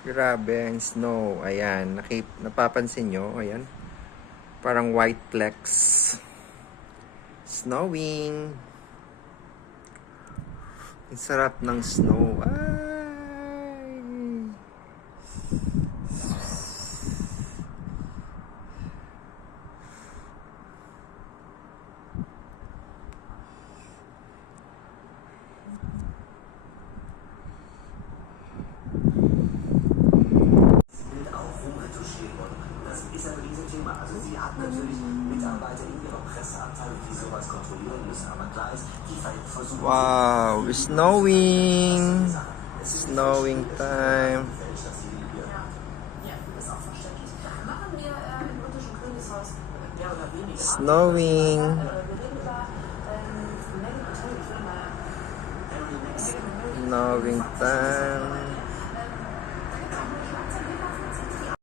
Grabe, ang snow. Ayan, napapansin nyo, ayan. Parang white flecks. Snowing. Ang sarap ng snow. Ay! Ist ein Riesenthema. Also sie hat natürlich Mitarbeiter in ihrer Presseabteilung, die sowas kontrollieren müssen. Aber klar ist, die versuchen... Wow, snowing. Snowing time. Ja, das ist auch verständlich. Machen wir im irdischen Königshaus mehr oder weniger. Snowing. Wir reden über Megan Hotel. Ich will mal... Snowing time.